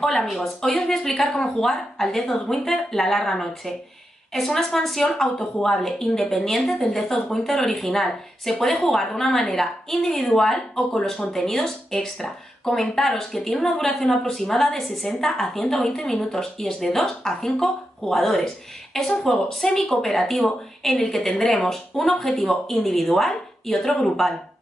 Hola amigos, hoy os voy a explicar cómo jugar al Death of Winter La Larga Noche. Es una expansión autojugable, independiente del Death of Winter original. Se puede jugar de una manera individual o con los contenidos extra. Comentaros que tiene una duración aproximada de 60 a 120 minutos y es de 2 a 5 jugadores. Es un juego semi-cooperativo en el que tendremos un objetivo individual y otro grupal.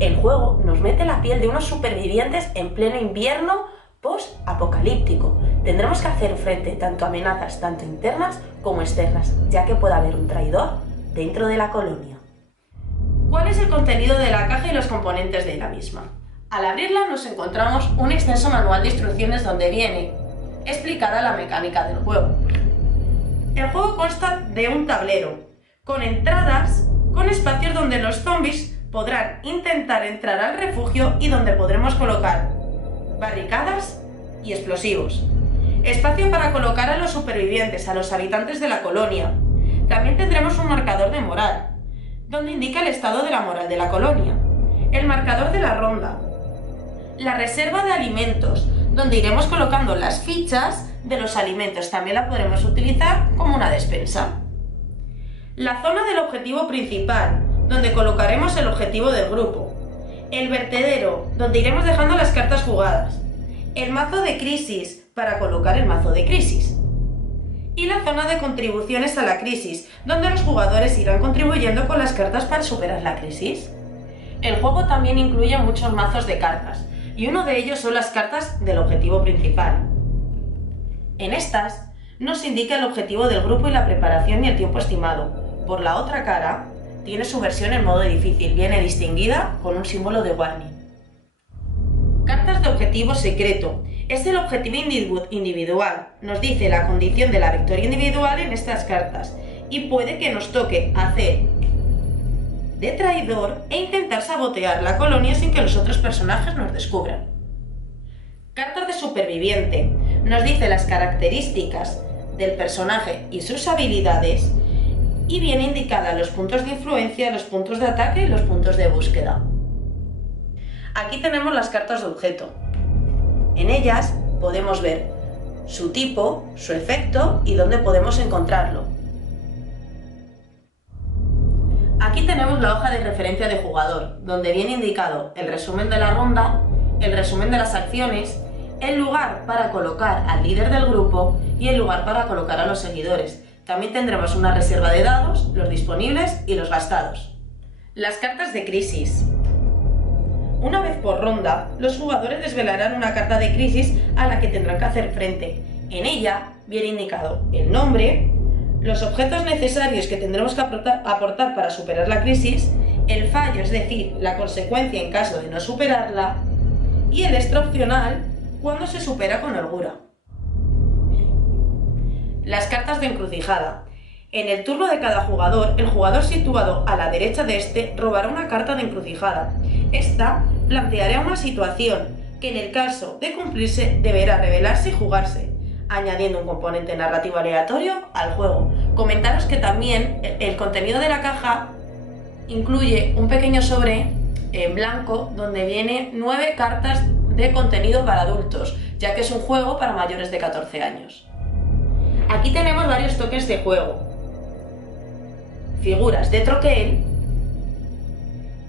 El juego nos mete la piel de unos supervivientes en pleno invierno post-apocalíptico. Tendremos que hacer frente tanto a amenazas tanto internas como externas, ya que puede haber un traidor dentro de la colonia. ¿Cuál es el contenido de la caja y los componentes de la misma? Al abrirla nos encontramos un extenso manual de instrucciones donde viene explicada la mecánica del juego. El juego consta de un tablero con entradas, con espacios donde los zombies podrán intentar entrar al refugio y donde podremos colocar barricadas y explosivos. Espacio para colocar a los supervivientes, a los habitantes de la colonia. También tendremos un marcador de moral, donde indica el estado de la moral de la colonia. El marcador de la ronda. La reserva de alimentos, donde iremos colocando las fichas de los alimentos. También la podremos utilizar como una despensa. La zona del objetivo principal, donde colocaremos el objetivo del grupo. El vertedero, donde iremos dejando las cartas jugadas. El mazo de crisis, para colocar el mazo de crisis. Y la zona de contribuciones a la crisis, donde los jugadores irán contribuyendo con las cartas para superar la crisis. El juego también incluye muchos mazos de cartas, y uno de ellos son las cartas del objetivo principal. En estas nos indica el objetivo del grupo y la preparación y el tiempo estimado. Por la otra cara, tiene su versión en modo difícil, viene distinguida con un símbolo de warning. Cartas de objetivo secreto. Es el objetivo individual. Nos dice la condición de la victoria individual en estas cartas. Y puede que nos toque hacer de traidor e intentar sabotear la colonia sin que los otros personajes nos descubran. Cartas de superviviente. Nos dice las características del personaje y sus habilidades. Y viene indicada los puntos de influencia, los puntos de ataque y los puntos de búsqueda. Aquí tenemos las cartas de objeto. En ellas podemos ver su tipo, su efecto y dónde podemos encontrarlo. Aquí tenemos la hoja de referencia de jugador, donde viene indicado el resumen de la ronda, el resumen de las acciones, el lugar para colocar al líder del grupo y el lugar para colocar a los seguidores. También tendremos una reserva de dados, los disponibles y los gastados. Las cartas de crisis. Una vez por ronda, los jugadores desvelarán una carta de crisis a la que tendrán que hacer frente. En ella viene indicado el nombre, los objetos necesarios que tendremos que aportar para superar la crisis, el fallo, es decir, la consecuencia en caso de no superarla, y el extra opcional cuando se supera con holgura. Las cartas de encrucijada. En el turno de cada jugador, el jugador situado a la derecha de este robará una carta de encrucijada. Esta planteará una situación que en el caso de cumplirse deberá revelarse y jugarse, añadiendo un componente narrativo aleatorio al juego. Comentaros que también el contenido de la caja incluye un pequeño sobre en blanco donde viene 9 cartas de contenido para adultos, ya que es un juego para mayores de 14 años. Aquí tenemos varios tokens de juego, figuras de troquel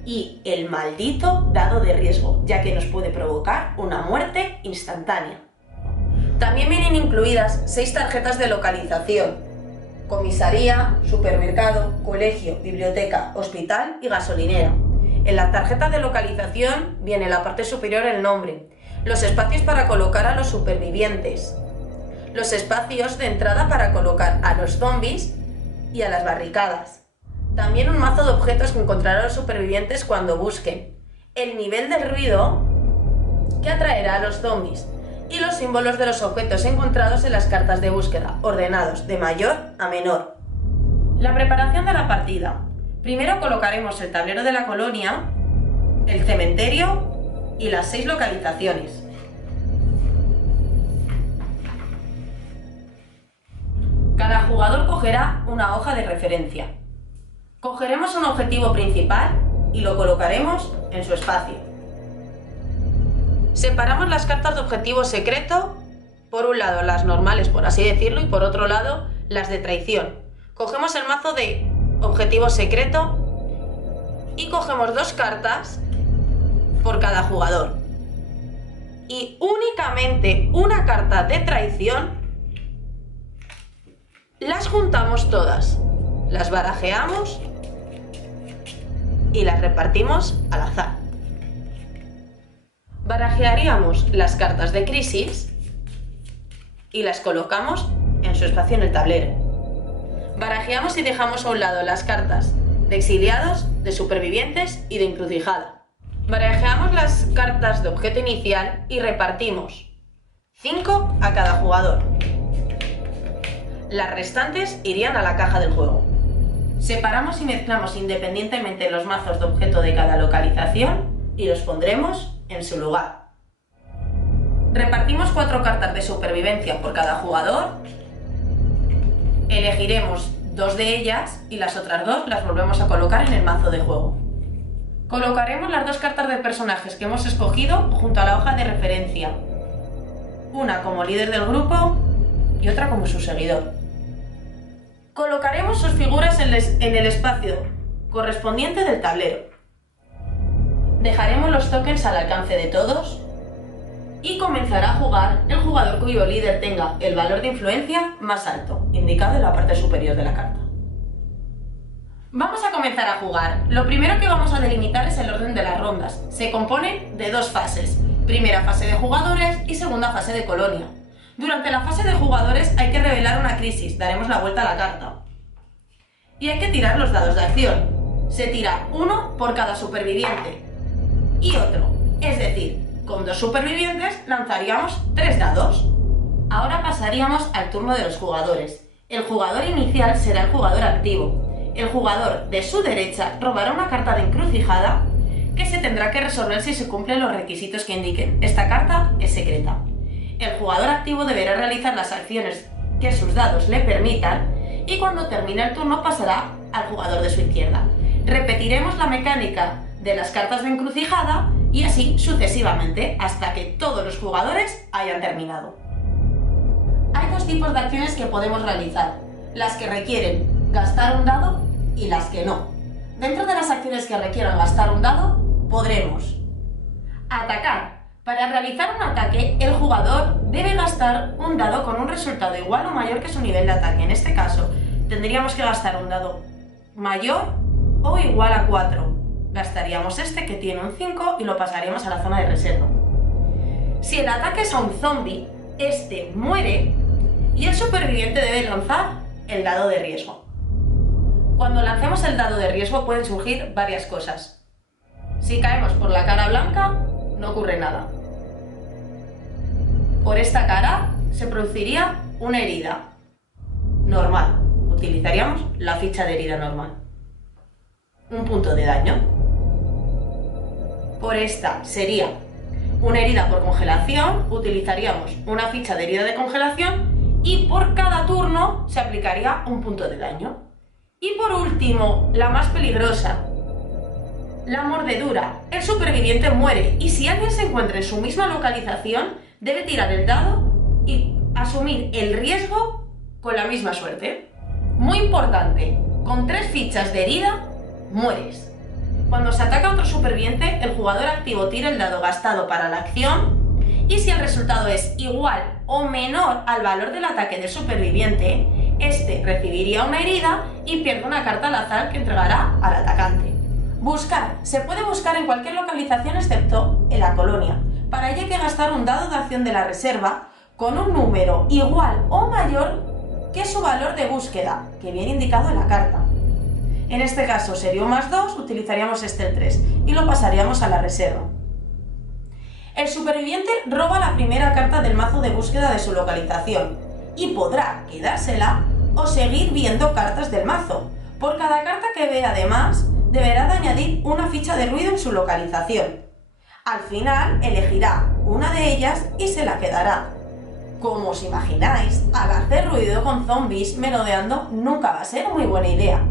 y el maldito dado de riesgo, ya que nos puede provocar una muerte instantánea. También vienen incluidas 6 tarjetas de localización: comisaría, supermercado, colegio, biblioteca, hospital y gasolinera. En la tarjeta de localización viene en la parte superior el nombre, los espacios para colocar a los supervivientes, los espacios de entrada para colocar a los zombies y a las barricadas. También un mazo de objetos que encontrarán a los supervivientes cuando busquen, el nivel de ruido que atraerá a los zombies y los símbolos de los objetos encontrados en las cartas de búsqueda, ordenados de mayor a menor. La preparación de la partida. Primero colocaremos el tablero de la colonia, el cementerio y las 6 localizaciones. Cada jugador cogerá una hoja de referencia. Cogeremos un objetivo principal y lo colocaremos en su espacio. Separamos las cartas de objetivo secreto, por un lado las normales, por así decirlo, y por otro lado las de traición. Cogemos el mazo de objetivo secreto y cogemos 2 cartas por cada jugador. Y únicamente una carta de traición las juntamos todas, las barajeamos y las repartimos al azar. Barajearíamos las cartas de crisis y las colocamos en su espacio en el tablero. Barajeamos y dejamos a un lado las cartas de exiliados, de supervivientes y de encrucijada. Barajeamos las cartas de objeto inicial y repartimos 5 a cada jugador. Las restantes irían a la caja del juego. Separamos y mezclamos independientemente los mazos de objeto de cada localización y los pondremos en su lugar. Repartimos 4 cartas de supervivencia por cada jugador. Elegiremos 2 de ellas y las otras 2 las volvemos a colocar en el mazo de juego. Colocaremos las 2 cartas de personajes que hemos escogido junto a la hoja de referencia. Una como líder del grupo y otra como su seguidor. Colocaremos sus figuras en el espacio correspondiente del tablero. Dejaremos los tokens al alcance de todos y comenzará a jugar el jugador cuyo líder tenga el valor de influencia más alto, indicado en la parte superior de la carta. Vamos a comenzar a jugar. Lo primero que vamos a delimitar es el orden de las rondas. Se compone de 2 fases. Primera fase de jugadores y segunda fase de colonia. Durante la fase de jugadores hay que revelar una crisis, daremos la vuelta a la carta. Y hay que tirar los dados de acción. Se tira uno por cada superviviente y otro. Es decir, con 2 supervivientes lanzaríamos 3 dados. Ahora pasaríamos al turno de los jugadores. El jugador inicial será el jugador activo. El jugador de su derecha robará una carta de encrucijada que se tendrá que resolver si se cumplen los requisitos que indiquen. Esta carta es secreta. El jugador activo deberá realizar las acciones que sus dados le permitan y cuando termine el turno pasará al jugador de su izquierda. Repetiremos la mecánica de las cartas de encrucijada y así sucesivamente hasta que todos los jugadores hayan terminado. Hay 2 tipos de acciones que podemos realizar, las que requieren gastar un dado y las que no. Dentro de las acciones que requieran gastar un dado, podremos atacar. Para realizar un ataque, el jugador debe gastar un dado con un resultado igual o mayor que su nivel de ataque. En este caso, tendríamos que gastar un dado mayor o igual a 4. Gastaríamos este que tiene un 5 y lo pasaríamos a la zona de reserva. Si el ataque es a un zombie, este muere y el superviviente debe lanzar el dado de riesgo. Cuando lancemos el dado de riesgo pueden surgir varias cosas. Si caemos por la cara blanca, no ocurre nada. Por esta cara se produciría una herida normal. Utilizaríamos la ficha de herida normal. Un punto de daño. Por esta sería una herida por congelación. Utilizaríamos una ficha de herida de congelación y por cada turno se aplicaría un punto de daño. Y por último, la más peligrosa, la mordedura. El superviviente muere y si alguien se encuentra en su misma localización, debe tirar el dado y asumir el riesgo con la misma suerte. Muy importante, con 3 fichas de herida, mueres. Cuando se ataca a otro superviviente, el jugador activo tira el dado gastado para la acción y si el resultado es igual o menor al valor del ataque del superviviente, este recibiría una herida y pierde una carta al azar que entregará al atacante. Buscar. Se puede buscar en cualquier localización excepto en la colonia. Para ello hay que gastar un dado de acción de la reserva con un número igual o mayor que su valor de búsqueda, que viene indicado en la carta. En este caso sería un +2, utilizaríamos este el 3 y lo pasaríamos a la reserva. El superviviente roba la primera carta del mazo de búsqueda de su localización y podrá quedársela o seguir viendo cartas del mazo. Por cada carta que vea además, deberá de añadir una ficha de ruido en su localización. Al final elegirá una de ellas y se la quedará. Como os imagináis, al hacer ruido con zombies merodeando nunca va a ser muy buena idea.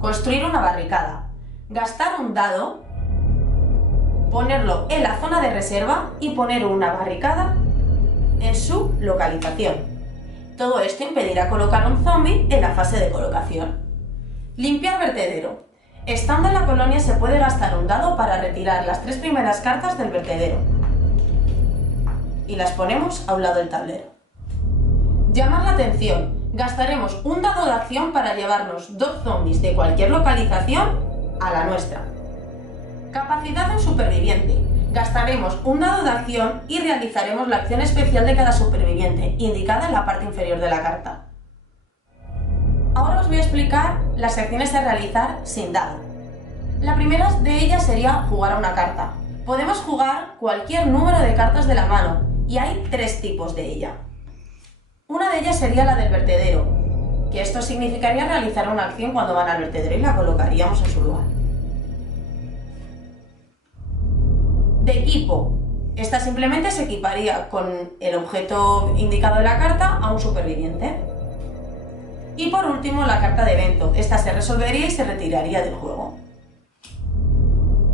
Construir una barricada. Gastar un dado, ponerlo en la zona de reserva y poner una barricada en su localización. Todo esto impedirá colocar un zombie en la fase de colocación. Limpiar vertedero. Estando en la colonia se puede gastar un dado para retirar las 3 primeras cartas del vertedero. Y las ponemos a un lado del tablero. Llamar la atención. Gastaremos un dado de acción para llevarnos 2 zombies de cualquier localización a la nuestra. Capacidad en superviviente. Gastaremos un dado de acción y realizaremos la acción especial de cada superviviente, indicada en la parte inferior de la carta. Ahora os voy a explicar las acciones a realizar sin dado. La primera de ellas sería jugar a una carta. Podemos jugar cualquier número de cartas de la mano y hay 3 tipos de ella. Una de ellas sería la del vertedero, que esto significaría realizar una acción cuando van al vertedero y la colocaríamos en su lugar. De equipo. Esta simplemente se equiparía con el objeto indicado en la carta a un superviviente. Y por último, la carta de evento. Esta se resolvería y se retiraría del juego.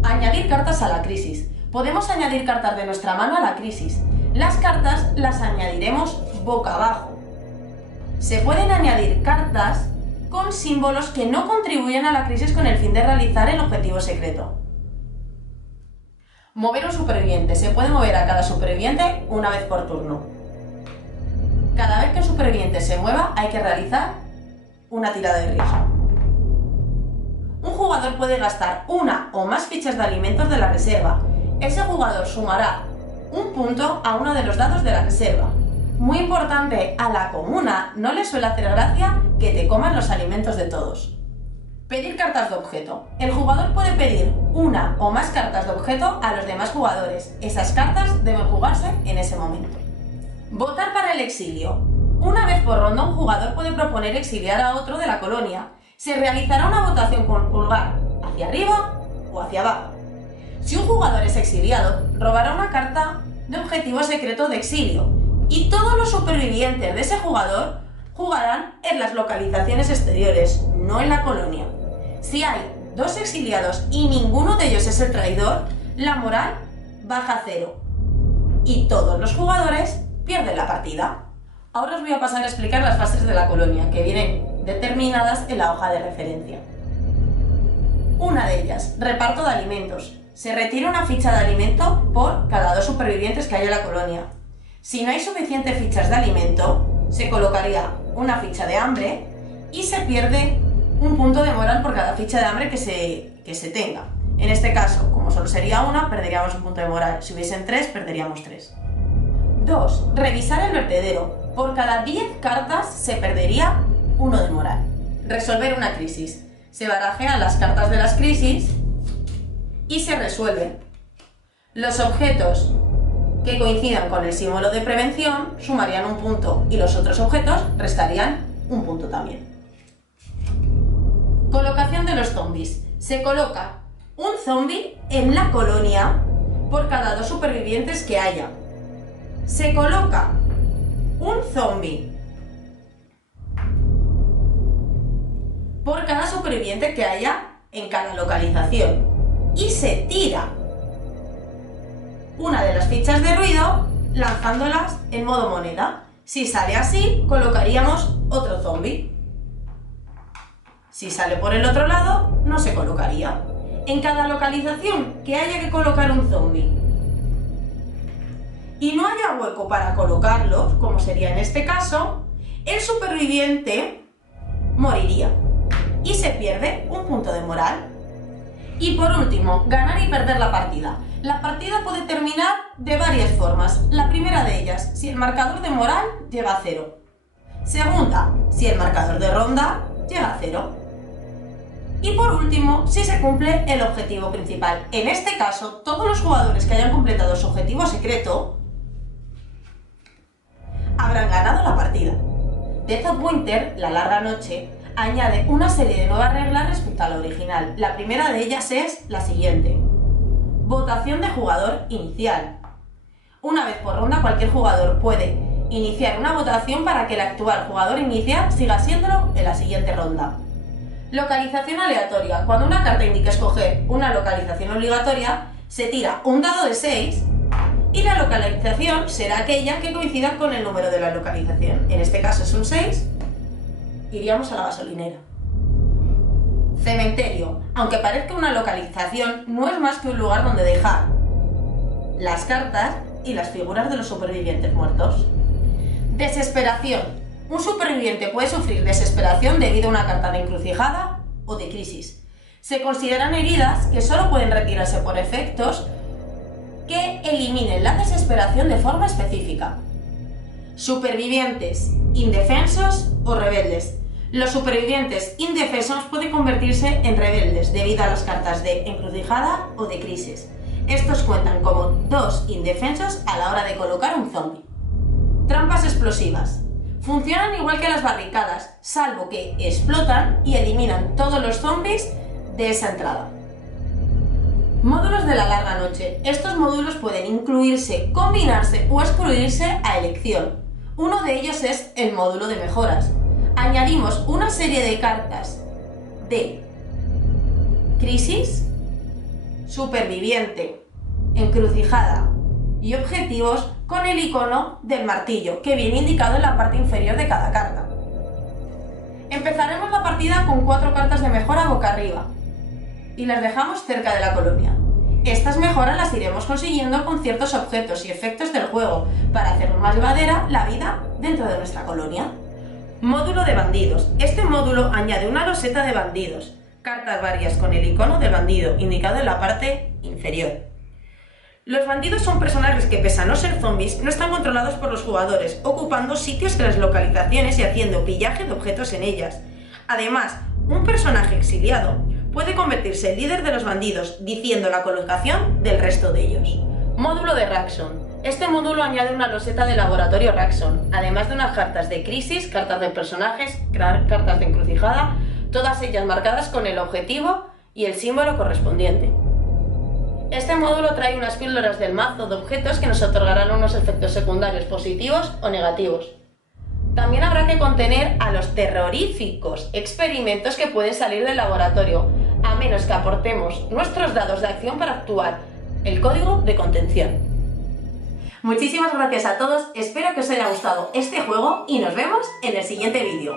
Añadir cartas a la crisis. Podemos añadir cartas de nuestra mano a la crisis. Las cartas las añadiremos boca abajo. Se pueden añadir cartas con símbolos que no contribuyen a la crisis con el fin de realizar el objetivo secreto. Mover un superviviente. Se puede mover a cada superviviente una vez por turno. Cada vez que un superviviente se mueva hay que realizar una tirada de riesgo. Un jugador puede gastar una o más fichas de alimentos de la reserva. Ese jugador sumará un punto a uno de los dados de la reserva. Muy importante, a la comuna no le suele hacer gracia que te coman los alimentos de todos. Pedir cartas de objeto. El jugador puede pedir una o más cartas de objeto a los demás jugadores. Esas cartas deben jugarse en ese momento. Votar para el exilio. Una vez por ronda un jugador puede proponer exiliar a otro de la colonia. Se realizará una votación con pulgar hacia arriba o hacia abajo. Si un jugador es exiliado, robará una carta de objetivo secreto de exilio y todos los supervivientes de ese jugador jugarán en las localizaciones exteriores, no en la colonia. Si hay 2 exiliados y ninguno de ellos es el traidor, la moral baja a 0 y todos los jugadores pierden la partida. Ahora os voy a pasar a explicar las fases de la colonia, que vienen determinadas en la hoja de referencia. Una de ellas, reparto de alimentos. Se retira una ficha de alimento por cada 2 supervivientes que haya en la colonia. Si no hay suficientes fichas de alimento, se colocaría una ficha de hambre y se pierde un punto de moral por cada ficha de hambre que se tenga. En este caso, como solo sería una, perderíamos un punto de moral. Si hubiesen 3, perderíamos 3. 2. Revisar el vertedero. Por cada 10 cartas se perdería 1 de moral. Resolver una crisis. Se barajean las cartas de las crisis y se resuelven. Los objetos que coincidan con el símbolo de prevención sumarían un punto y los otros objetos restarían un punto también. Colocación de los zombies. Se coloca un zombie en la colonia por cada 2 supervivientes que haya. Se coloca un zombie por cada superviviente que haya en cada localización y se tira una de las fichas de ruido lanzándolas en modo moneda. Si sale así, colocaríamos otro zombie. Si sale por el otro lado, no se colocaría. En cada localización que haya que colocar un zombie y no haya hueco para colocarlo, como sería en este caso, el superviviente moriría y se pierde un punto de moral. Y por último, ganar y perder la partida. La partida puede terminar de varias formas. La primera de ellas, si el marcador de moral llega a 0. Segunda, si el marcador de ronda llega a 0. Y por último, si se cumple el objetivo principal. En este caso, todos los jugadores que hayan completado su objetivo secreto habrán ganado la partida. Death of Winter, la larga noche, añade una serie de nuevas reglas respecto a la original. La primera de ellas es la siguiente. Votación de jugador inicial. Una vez por ronda cualquier jugador puede iniciar una votación para que el actual jugador inicial siga siéndolo en la siguiente ronda. Localización aleatoria. Cuando una carta indique escoger una localización obligatoria, se tira un dado de 6 y la localización será aquella que coincida con el número de la localización. En este caso es un 6, iríamos a la gasolinera. Cementerio. Aunque parezca una localización, no es más que un lugar donde dejar las cartas y las figuras de los supervivientes muertos. Desesperación. Un superviviente puede sufrir desesperación debido a una carta de encrucijada o de crisis. Se consideran heridas que solo pueden retirarse por efectos que eliminen la desesperación de forma específica. Supervivientes, indefensos o rebeldes. Los supervivientes indefensos pueden convertirse en rebeldes debido a las cartas de encrucijada o de crisis. Estos cuentan como 2 indefensos a la hora de colocar un zombie. Trampas explosivas. Funcionan igual que las barricadas, salvo que explotan y eliminan todos los zombies de esa entrada. Módulos de la larga noche. Estos módulos pueden incluirse, combinarse o excluirse a elección. Uno de ellos es el módulo de mejoras. Añadimos una serie de cartas de crisis, superviviente, encrucijada y objetivos con el icono del martillo, que viene indicado en la parte inferior de cada carta. Empezaremos la partida con 4 cartas de mejora boca arriba y las dejamos cerca de la colonia. Estas mejoras las iremos consiguiendo con ciertos objetos y efectos del juego para hacer más llevadera la vida dentro de nuestra colonia. Módulo de bandidos. Este módulo añade una loseta de bandidos, cartas varias con el icono del bandido indicado en la parte inferior. Los bandidos son personajes que, pese a no ser zombies, no están controlados por los jugadores, ocupando sitios en las localizaciones y haciendo pillaje de objetos en ellas. Además, un personaje exiliado puede convertirse en líder de los bandidos, diciendo la colocación del resto de ellos. Módulo de Raxon. Este módulo añade una loseta de laboratorio Raxon, además de unas cartas de crisis, cartas de personajes, cartas de encrucijada, todas ellas marcadas con el objetivo y el símbolo correspondiente. Este módulo trae unas píldoras del mazo de objetos que nos otorgarán unos efectos secundarios positivos o negativos. También habrá que contener a los terroríficos experimentos que pueden salir del laboratorio, a menos que aportemos nuestros dados de acción para actuar, el código de contención. Muchísimas gracias a todos, espero que os haya gustado este juego y nos vemos en el siguiente vídeo.